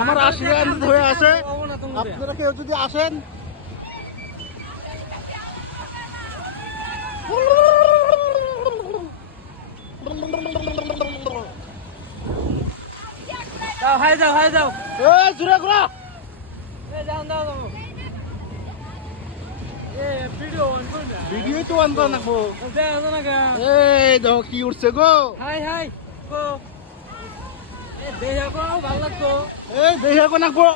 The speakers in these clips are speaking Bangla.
আমার আশীর্বাদ হয়ে আছে, আপনারা কেউ যদি আসেন যাও জুড়ে ঘোরা ভিডিও তো আনবো নাকবো। এই দেখো কি উঠছে গো, এই দেখে নাকবো।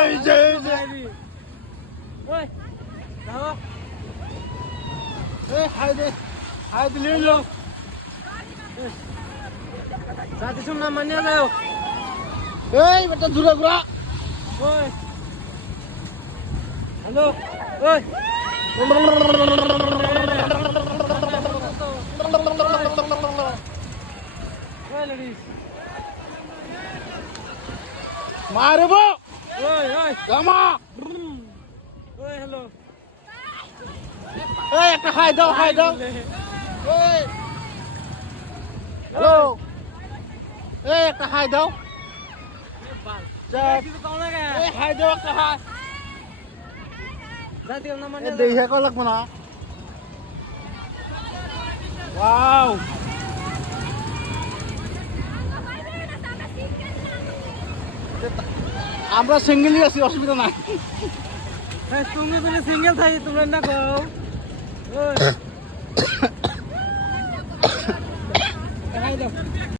এই যে হাই দিলে লোক শুনলাম মানিয়ে যাও। এই বেটা জুড়ে ঘোরা। হ্যালো ওই মারবো জামা। হ্যালো এই একটা হাই দাও এই হ্যালো, এই একটা হাই দাও। এই হাই দাও একটা হাই। দেখে কো লাগবো না। ওয়াও আমরা সিঙ্গেলই আছি, অসুবিধা নাই। তুমি সিঙ্গেল থাকি তোমরা না কও।